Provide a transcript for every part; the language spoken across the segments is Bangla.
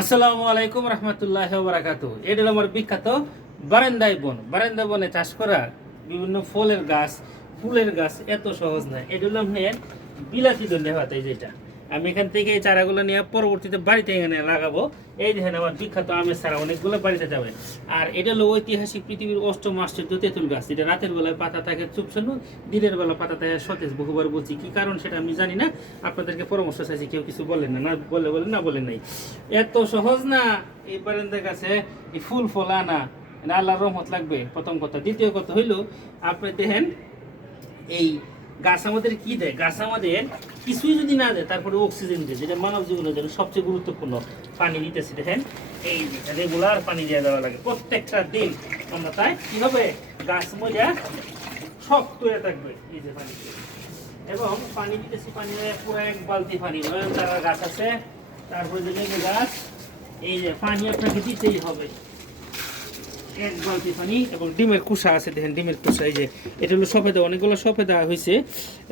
আসসালামু আলাইকুম রহমতুল্লাহ বারাকাত এটা হলো আমার বিখ্যাত বারান্দায় বন। বারান্দা বনে চাষ করা বিভিন্ন ফলের গাছ, ফুলের গাছ এত সহজ নয়। এটা হলো আপনার বিলাতি ধন্য হাতে যেটা আমি এখান থেকে এই চারাগুলো নিয়ে পরবর্তীতে বাড়িতে এখানে লাগাবো। এই দেখেন আমার বিখ্যাত আমের চারা, অনেকগুলো বাড়িতে যাবে। আর এটা হলো ঐতিহাসিক পৃথিবীর অষ্টম আশ্চর্য তেঁতুল গাছ। এটা রাতের বেলায় পাতা থাকে চুপসানো দিনের বেলা পাতা থাকে সতেজ। বহুবার বলছি, কি কারণ সেটা আমি জানি না। আপনাদেরকে পরামর্শ চাইছি, কেউ কিছু বলেন না না বলে বলে না বলে নাই। এত সহজ না? এই বারান্দার কাছে এই ফুল ফল আনা। আল্লাহর রহমত লাগবে। প্রথম কথা। দ্বিতীয় কথা হইল, আপনি দেখেন এই গাছ আমাদের কি দেয়? গাছ আমাদের কিছুই যদি না দেয়, তারপরে অক্সিজেন দেয়, যেটা মানব জীবনের জন্য সবচেয়ে গুরুত্বপূর্ণ পানি দিতেছে দেখেন। এই রেগুলার পানি দিয়ে দেওয়া লাগে, প্রত্যেকটা দিন আমরা তাই কি হবে গাছ মজা শক্ত হয়ে থাকবে, এই যে পানি। এবং পানি দিতেছি পানি পুরো এক বালতি পানি নয়নতারা গাছ আছে, তারপরে যে গাছ, এই যে পানি আপনাকে দিতেই হবে। এক বালতি পানি এবং ডিমের কুসা আছে, দেখেন ডিমের কুসা এই যে, এটা হলো সফেদা, অনেকগুলো সফেদা হয়েছে।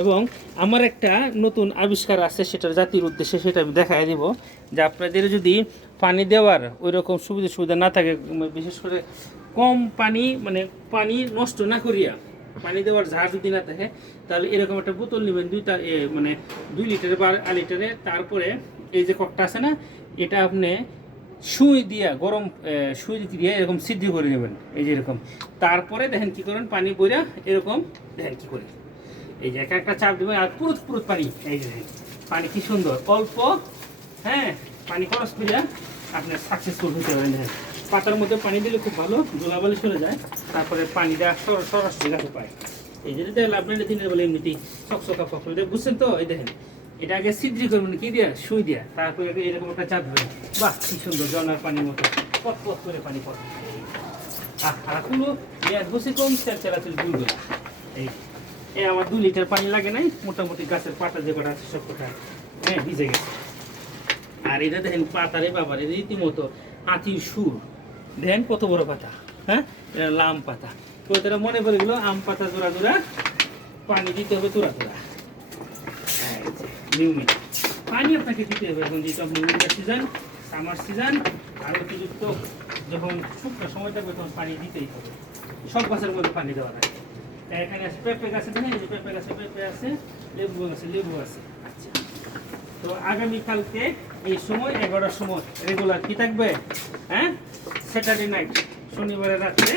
এবং আমার একটা নতুন আবিষ্কার আছে, সেটার জাতির উদ্দেশ্যে সেটা আমি দেখাই দিব, যে আপনাদের যদি পানি দেওয়ার ওই রকম সুবিধা সুবিধা না থাকে, বিশেষ করে কম পানি মানে পানি নষ্ট না করিয়া পানি দেওয়ার ঝাড় যদি না থাকে, তাহলে এরকম একটা বোতল নেবেন, দুইটা মানে দুই লিটারে বা আড়াই লিটারে। তারপরে এই যে ককটা আছে না, এটা আপনি সুই দিয়া গরম সুই দিয়ে এরকম সিদ্ধি করে নেবেন, এই যে এরকম। তারপরে দেখেন কি করেন, পানি বইরা এরকম, দেখেন কি করে। এই যে একটা একটা চাপ দেবেন আর পুরুত পুরুত পানি, এই যে পানি কি সুন্দর। অল্প হ্যাঁ পানি খরচ করিয়া আপনি সাকসেসফুল হতে পারেন, দেখেন। পাতার মধ্যে পানি দিলে খুব ভালো ধুলাবালি সরে যায়, তারপরে পানিটা সর- সরাসরি গাছে পায়। এই যে দেখেন আপনার দিনের বেলা এমনিতেই চকচকা ফসল, বুঝছেন তো? এই দেখেন এটা আগে সিদ্ধি করবেন কি দিয়া? সুই দিয়া। তারপরে এরকম একটা চাপ দেবেন বাহ, কি সুন্দর জনার পানির মতো। পট পট করে পানি আহ, আর কোনো গ্যাস বসে কম চার চালাচল দুলবে এই, এ, আমার দু লিটার পানি লাগে নাই। মোটামুটি গাছের পাতা যে কটা আছে সব কটা হ্যাঁ ভিজে গেছে। আর এটা দেখেন পাতারে বাবার রীতিমতো আতির সুর। দেখেন কত বড় পাতা হ্যাঁ? এটা লাম পাতা। তো তারা মনে করে গেলো, আম পাতা জোড়া জোড়া, পানি দিতে হবে তোরা তোরা নিয়মিত পানি আপনাকে দিতে হবে এখন, যেহেতু আপনি সিজন সামার সিজন আর অতিরিক্ত যখন শুকনো সময় থাকবে তখন পানি দিতেই হবে। সব গাছের মধ্যে পানি দেওয়া লাগে তা এখানে আছে পেঁপে গাছে দেখেন যে পেঁপে গাছে পেঁপে আছে, লেবু আছে লেবু আছে। আচ্ছা। তো আগামীকালকে এই সময়, এগারোটার সময় রেগুলার কি থাকবে? হ্যাঁ? স্যাটারডে নাইট শনিবারের রাত্রে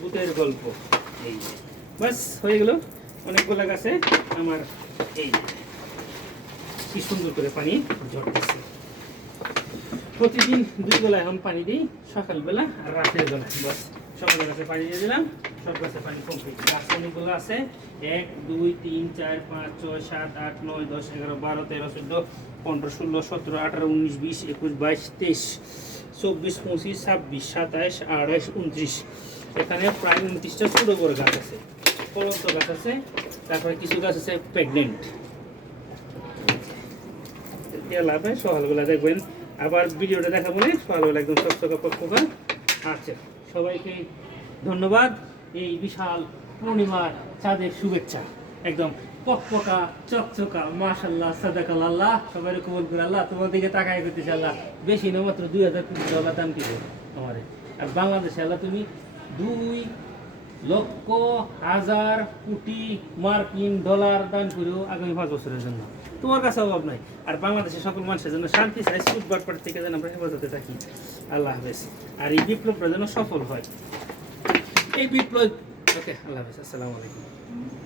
ভূতের গল্প। এই। বাস, হয়ে গেল। অনেকগুলো গাছে আমার এই। কি সুন্দর করে পানি ঝরতেছে। প্রতিদিন দুই বেলায় এখন পানি দিই, সকালবেলা আর রাতের বেলায় বাস, সকালের গাছে পানি দিয়ে দিলাম, সব গাছে পানি কমপ্লিট গাছ অনেকগুলো আছে, এক, দুই, তিন, চার, পাঁচ, ছয়, সাত, আট, নয়, দশ, এগারো, বারো, তেরো, চোদ্দ, পনেরো, ষোলো, সতেরো, আঠারো, উনিশ, বিশ, একুশ, বাইশ, তেইশ, চব্বিশ, পঁচিশ, ছাব্বিশ, সাতাইশ, আঠাইশ, উনত্রিশ। এখানে প্রায় উনত্রিশটা ছোটো বড় গাছ আছে পরন্ত গাছ আছে, তারপরে কিছু গাছ আছে প্রেগনেন্ট দেওয়া লাভ? হয় সকালবেলা দেখবেন। আবার ভিডিওটা দেখাবো না। সকালবেলা একদম চকচকা পকপকা আচ্ছা সবাইকে ধন্যবাদ। এই বিশাল পূর্ণিমার চাঁদের শুভেচ্ছা। একদম পকপকা, চকচকা মাশাল্লাহ সাদাকাল আল্লাহ সবাই কবল করে আল্লাহ। তোমার দিকে তাকাই করতেছে আল্লাহ। বেশি না, মাত্র দুই হাজার কোটি ডলার দাম দিবে আমাদের আর বাংলাদেশে আল্লাহ তুমি দুই লক্ষ হাজার কোটি মার্কিন ডলার দান করেও আগামী পাঁচ বছরের জন্য। তোমার কাছে অভাব নাই। আর বাংলাদেশের সকল মানুষের জন্য শান্তি চাই সুদ বাটপাট থেকে যেন আমরা হেফাজতে থাকি। আল্লাহ হাফেজ। আর এই বিপ্লবটা যেন সফল হয়। এই বিপ্লব ওকে, আল্লাহ হাফেজ। আসসালামু আলাইকুম।